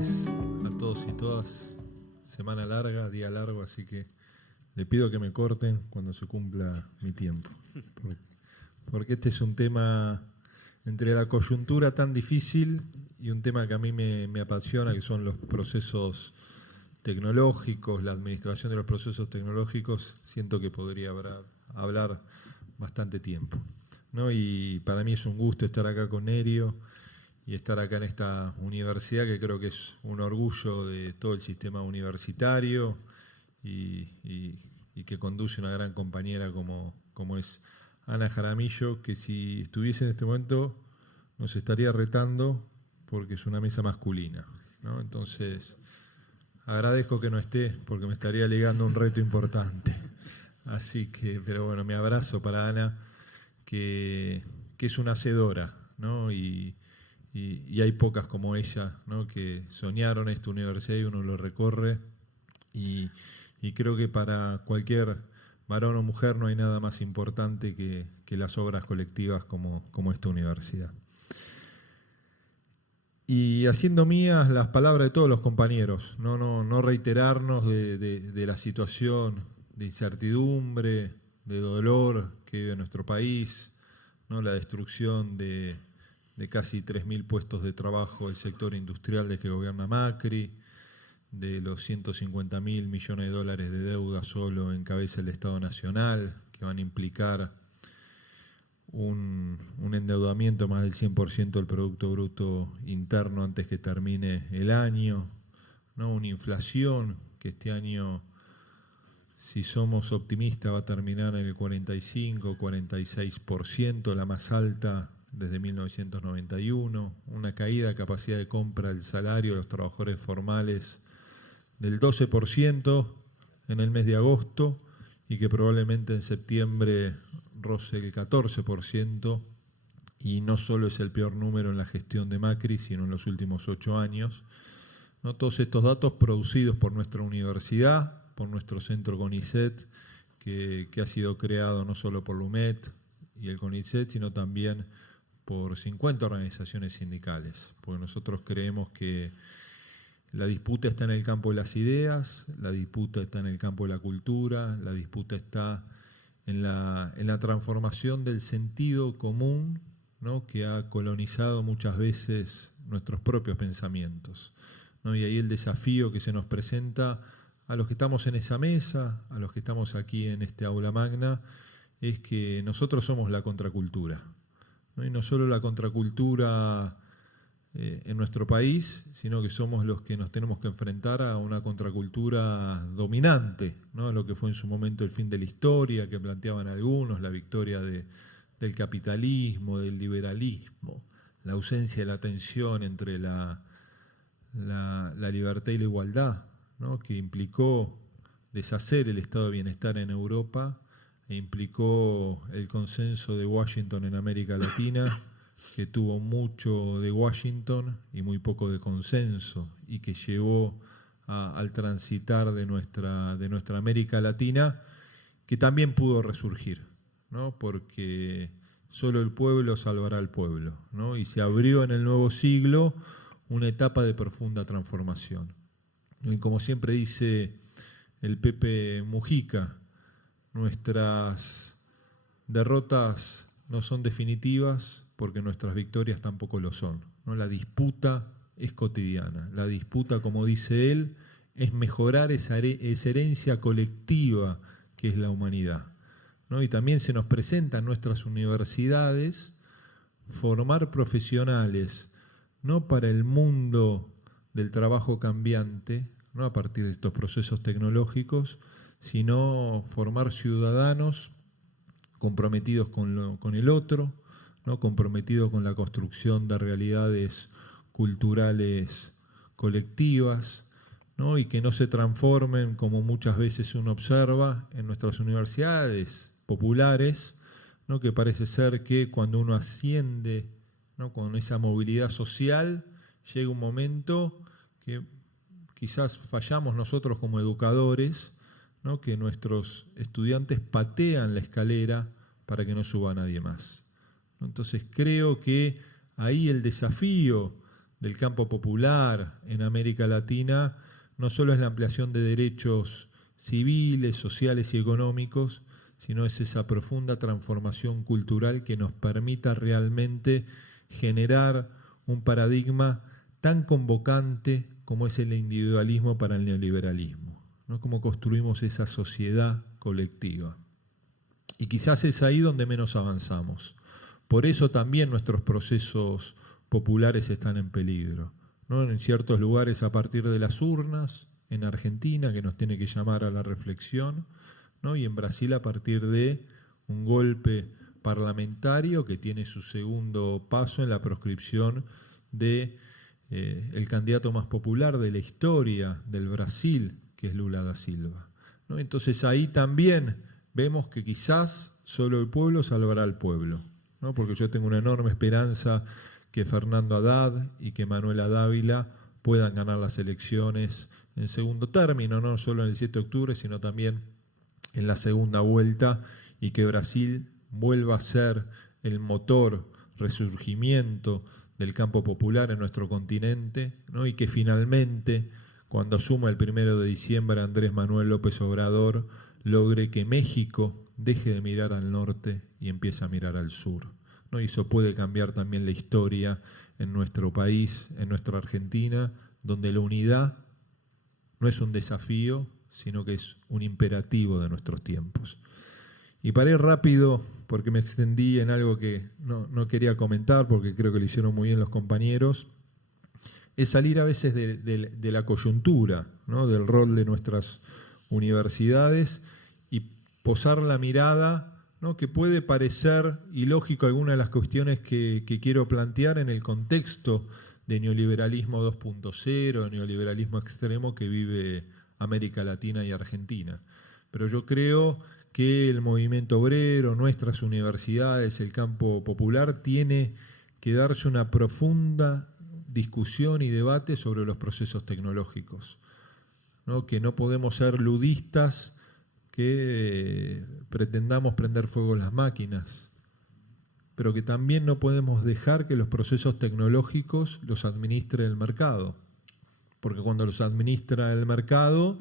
tardes a todos y todas. Semana larga, día largo, así que le pido que me corten cuando se cumpla mi tiempo. Porque este es un tema entre la coyuntura tan difícil y un tema que a mí me apasiona, que son los procesos tecnológicos, la administración de los procesos tecnológicos. Siento que podría hablar bastante tiempo, ¿no? Y para mí es un gusto estar acá con Nerio y estar acá en esta universidad, que creo que es un orgullo de todo el sistema universitario y que conduce una gran compañera como es Ana Jaramillo, que si estuviese en este momento nos estaría retando porque es una mesa masculina, ¿no? Entonces agradezco que no esté porque me estaría ligando un reto importante. Así que, pero bueno, mi abrazo para Ana, que es una hacedora, ¿no? Y hay pocas como ella, ¿no? Que soñaron esta universidad y uno lo recorre. Y creo que para cualquier varón o mujer no hay nada más importante que las obras colectivas como esta universidad. Y haciendo mías las palabras de todos los compañeros, no reiterarnos de la situación de incertidumbre, de dolor que vive nuestro país, ¿no? La destrucción de casi 3.000 puestos de trabajo del sector industrial de que gobierna Macri, de los 150.000 millones de dólares de deuda solo en cabeza del Estado Nacional, que van a implicar un endeudamiento más del 100% del Producto Bruto Interno antes que termine el año, ¿no? Una inflación que este año, si somos optimistas, va a terminar en el 45-46%, la más alta desde 1991, una caída de capacidad de compra del salario de los trabajadores formales del 12% en el mes de agosto y que probablemente en septiembre roce el 14%, y no solo es el peor número en la gestión de Macri, sino en los últimos 8 años. ¿No? Todos estos datos producidos por nuestra universidad, por nuestro centro CONICET, que ha sido creado no solo por LUMET y el CONICET, sino también por 50 organizaciones sindicales, porque nosotros creemos que la disputa está en el campo de las ideas, la disputa está en el campo de la cultura, la disputa está en la transformación del sentido común, ¿no? Que ha colonizado muchas veces nuestros propios pensamientos, ¿no? Y ahí el desafío que se nos presenta a los que estamos en esa mesa, a los que estamos aquí en este aula magna, es que nosotros somos la contracultura, ¿no? Y no solo la contracultura en nuestro país, sino que somos los que nos tenemos que enfrentar a una contracultura dominante, ¿no? Lo que fue en su momento el fin de la historia, que planteaban algunos, la victoria del capitalismo, del liberalismo, la ausencia de la tensión entre la libertad y la igualdad, ¿no? Que implicó deshacer el estado de bienestar en Europa e implicó el consenso de Washington en América Latina, que tuvo mucho de Washington y muy poco de consenso, y que llevó al transitar de nuestra América Latina, que también pudo resurgir, ¿no? Porque solo el pueblo salvará al pueblo, ¿no? Y se abrió en el nuevo siglo una etapa de profunda transformación. Y como siempre dice el Pepe Mujica, nuestras derrotas no son definitivas porque nuestras victorias tampoco lo son, ¿no? La disputa es cotidiana. La disputa, como dice él, es mejorar esa herencia colectiva que es la humanidad, ¿no? Y también se nos presenta en nuestras universidades formar profesionales, no para el mundo del trabajo cambiante, no a partir de estos procesos tecnológicos, sino formar ciudadanos comprometidos con el otro, ¿no? Comprometidos con la construcción de realidades culturales colectivas, ¿no? Y que no se transformen, como muchas veces uno observa en nuestras universidades populares, ¿no? Que parece ser que cuando uno asciende, ¿no? Con esa movilidad social, llega un momento que quizás fallamos nosotros como educadores, ¿no? Que nuestros estudiantes patean la escalera para que no suba nadie más. Entonces creo que ahí el desafío del campo popular en América Latina no solo es la ampliación de derechos civiles, sociales y económicos, sino es esa profunda transformación cultural que nos permita realmente generar un paradigma tan convocante como es el individualismo para el neoliberalismo, ¿no? Cómo construimos esa sociedad colectiva. Y quizás es ahí donde menos avanzamos. Por eso también nuestros procesos populares están en peligro, ¿no? En ciertos lugares a partir de las urnas, en Argentina, que nos tiene que llamar a la reflexión, ¿no? Y en Brasil a partir de un golpe parlamentario que tiene su segundo paso en la proscripción de el candidato más popular de la historia del Brasil, que es Lula da Silva, ¿no? Entonces ahí también vemos que quizás solo el pueblo salvará al pueblo, ¿no? Porque yo tengo una enorme esperanza que Fernando Haddad y que Manuela Dávila puedan ganar las elecciones en segundo término, no solo en el 7 de octubre, sino también en la segunda vuelta, y que Brasil vuelva a ser el motor, resurgimiento del campo popular en nuestro continente, ¿no? Y que finalmente, cuando asuma el 1 de diciembre Andrés Manuel López Obrador, logre que México deje de mirar al norte y empiece a mirar al sur, ¿no? Y eso puede cambiar también la historia en nuestro país, en nuestra Argentina, donde la unidad no es un desafío, sino que es un imperativo de nuestros tiempos. Y paré rápido porque me extendí en algo que no quería comentar, porque creo que lo hicieron muy bien los compañeros, es salir a veces de la coyuntura, ¿no? Del rol de nuestras universidades y posar la mirada, ¿no? Que puede parecer ilógico alguna de las cuestiones que quiero plantear en el contexto de neoliberalismo 2.0, de neoliberalismo extremo que vive América Latina y Argentina. Pero yo creo que el movimiento obrero, nuestras universidades, el campo popular, tiene que darse una profunda discusión y debate sobre los procesos tecnológicos, ¿no? Que no podemos ser ludistas que pretendamos prender fuego a las máquinas, pero que también no podemos dejar que los procesos tecnológicos los administre el mercado, porque cuando los administra el mercado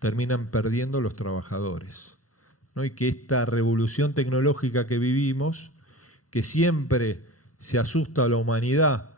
terminan perdiendo los trabajadores, ¿no? Y que esta revolución tecnológica que vivimos, que siempre se asusta a la humanidad,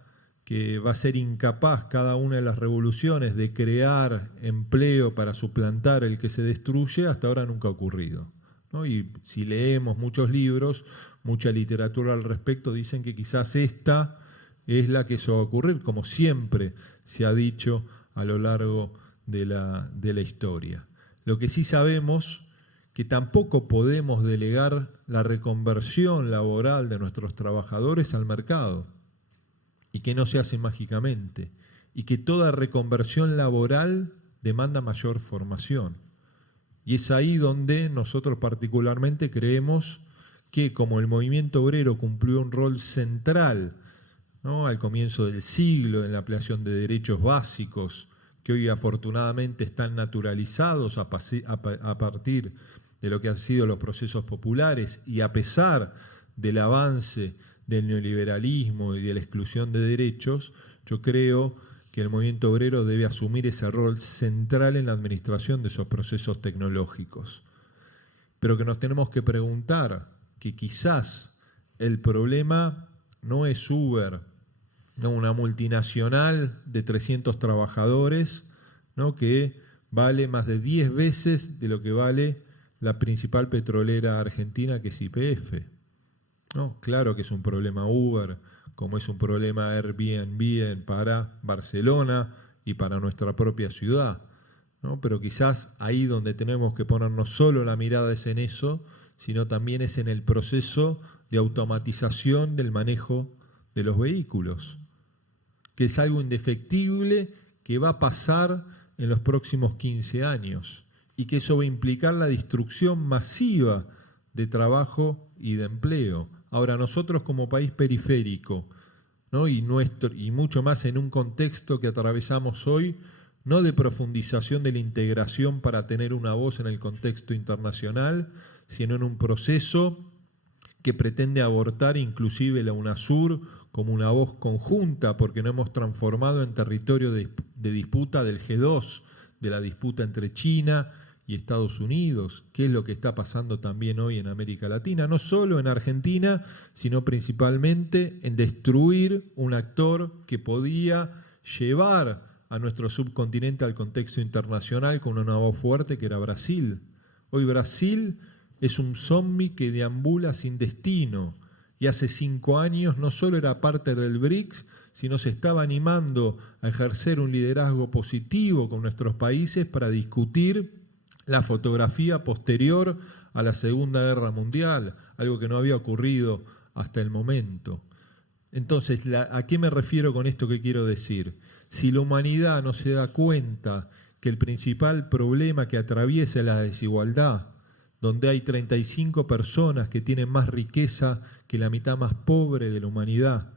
que va a ser incapaz cada una de las revoluciones de crear empleo para suplantar el que se destruye, hasta ahora nunca ha ocurrido, ¿no? Y si leemos muchos libros, mucha literatura al respecto, dicen que quizás esta es la que eso va a ocurrir, como siempre se ha dicho a lo largo de la historia. Lo que sí sabemos que tampoco podemos delegar la reconversión laboral de nuestros trabajadores al mercado, y que no se hace mágicamente, y que toda reconversión laboral demanda mayor formación. Y es ahí donde nosotros particularmente creemos que, como el movimiento obrero cumplió un rol central, ¿no? Al comienzo del siglo en la ampliación de derechos básicos, que hoy afortunadamente están naturalizados a partir de lo que han sido los procesos populares, y a pesar del avance del neoliberalismo y de la exclusión de derechos, yo creo que el movimiento obrero debe asumir ese rol central en la administración de esos procesos tecnológicos. Pero que nos tenemos que preguntar que quizás el problema no es Uber, ¿no? Una multinacional de 300 trabajadores, ¿no? Que vale más de 10 veces de lo que vale la principal petrolera argentina, que es YPF. No, claro que es un problema Uber, como es un problema Airbnb para Barcelona y para nuestra propia ciudad, ¿no? Pero quizás ahí donde tenemos que ponernos solo la mirada es en eso, sino también es en el proceso de automatización del manejo de los vehículos, que es algo indefectible que va a pasar en los próximos 15 años y que eso va a implicar la destrucción masiva de trabajo y de empleo. Ahora, nosotros como país periférico, ¿no? y mucho más en un contexto que atravesamos hoy, no de profundización de la integración para tener una voz en el contexto internacional, sino en un proceso que pretende abortar inclusive la UNASUR como una voz conjunta, porque no hemos transformado en territorio de disputa del G2, de la disputa entre China y Estados Unidos, que es lo que está pasando también hoy en América Latina, no solo en Argentina, sino principalmente en destruir un actor que podía llevar a nuestro subcontinente al contexto internacional con una voz fuerte, que era Brasil. Hoy Brasil es un zombie que deambula sin destino, y hace 5 años no solo era parte del BRICS, sino se estaba animando a ejercer un liderazgo positivo con nuestros países para discutir la fotografía posterior a la Segunda Guerra Mundial, algo que no había ocurrido hasta el momento. Entonces, ¿a qué me refiero con esto que quiero decir? Si la humanidad no se da cuenta que el principal problema que atraviesa es la desigualdad, donde hay 35 personas que tienen más riqueza que la mitad más pobre de la humanidad,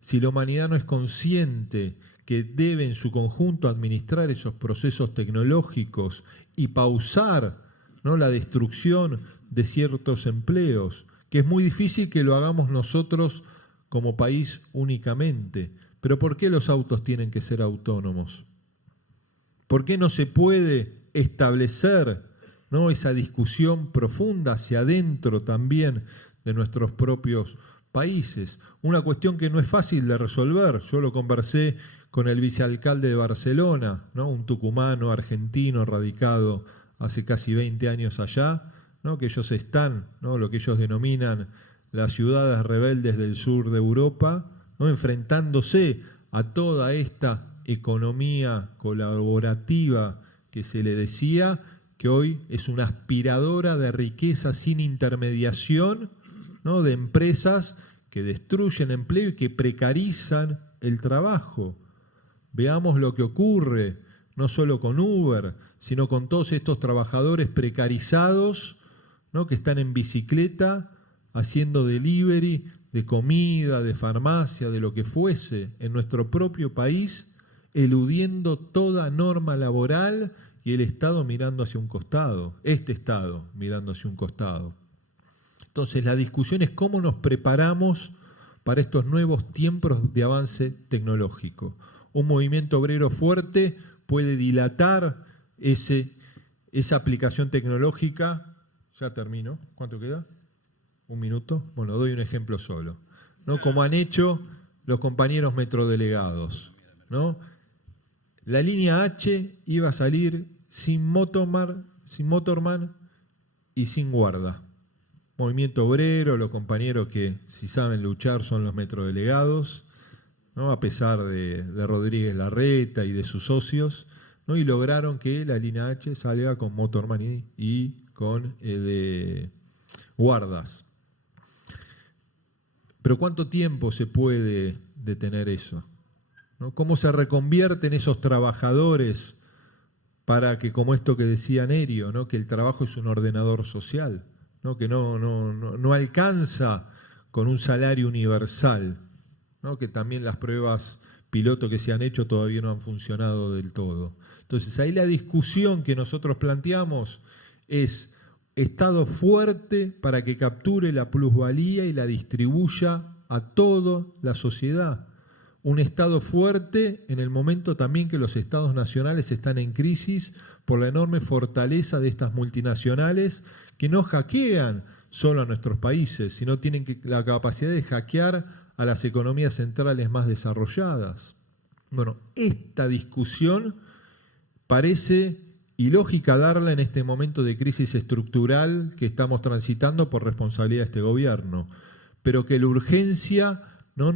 si la humanidad no es consciente que debe en su conjunto administrar esos procesos tecnológicos y pausar, ¿no?, la destrucción de ciertos empleos, que es muy difícil que lo hagamos nosotros como país únicamente. Pero ¿por qué los autos tienen que ser autónomos? ¿Por qué no se puede establecer, ¿no?, esa discusión profunda hacia adentro también de nuestros propios países? Una cuestión que no es fácil de resolver. Yo lo conversé con el vicealcalde de Barcelona, ¿no?, un tucumano argentino radicado hace casi 20 años allá, ¿no?, que ellos están, ¿no?, lo que ellos denominan las ciudades rebeldes del sur de Europa, ¿no?, enfrentándose a toda esta economía colaborativa que se le decía, que hoy es una aspiradora de riqueza sin intermediación, ¿no?, de empresas que destruyen empleo y que precarizan el trabajo. Veamos lo que ocurre, no solo con Uber, sino con todos estos trabajadores precarizados, ¿no?, que están en bicicleta haciendo delivery de comida, de farmacia, de lo que fuese, en nuestro propio país, eludiendo toda norma laboral y el Estado mirando hacia un costado, este Estado mirando hacia un costado. Entonces, la discusión es cómo nos preparamos para estos nuevos tiempos de avance tecnológico. Un movimiento obrero fuerte puede dilatar esa aplicación tecnológica. Ya termino. ¿Cuánto queda? 1 minuto. Bueno, doy un ejemplo solo, ¿no?, como han hecho los compañeros metrodelegados, ¿no? La línea H iba a salir sin motorman y sin guarda. Movimiento obrero, los compañeros que, si saben luchar, son los metrodelegados, ¿no?, a pesar de Rodríguez Larreta y de sus socios, ¿no?, y lograron que la línea H salga con motorman y con de guardas. Pero ¿cuánto tiempo se puede detener eso? ¿No? ¿Cómo se reconvierten esos trabajadores para que, como esto que decía Nerio, ¿no?, que el trabajo es un ordenador social, ¿no?, que no alcanza con un salario universal, ¿no?, que también las pruebas piloto que se han hecho todavía no han funcionado del todo? Entonces, ahí la discusión que nosotros planteamos es Estado fuerte para que capture la plusvalía y la distribuya a toda la sociedad. Un Estado fuerte en el momento también que los Estados nacionales están en crisis por la enorme fortaleza de estas multinacionales que no hackean solo a nuestros países, sino tienen la capacidad de hackear a las economías centrales más desarrolladas. Bueno, esta discusión parece ilógica darla en este momento de crisis estructural que estamos transitando por responsabilidad de este gobierno, pero que la urgencia no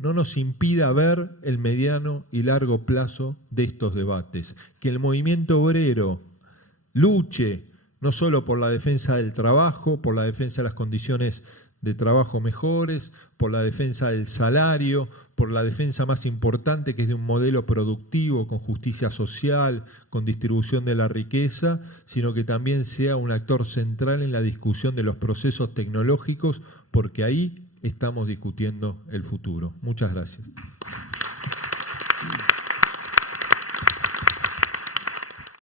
nos impida ver el mediano y largo plazo de estos debates. Que el movimiento obrero luche no solo por la defensa del trabajo, por la defensa de las condiciones de trabajo mejores, por la defensa del salario, por la defensa más importante, que es de un modelo productivo con justicia social, con distribución de la riqueza, sino que también sea un actor central en la discusión de los procesos tecnológicos, porque ahí estamos discutiendo el futuro. Muchas gracias.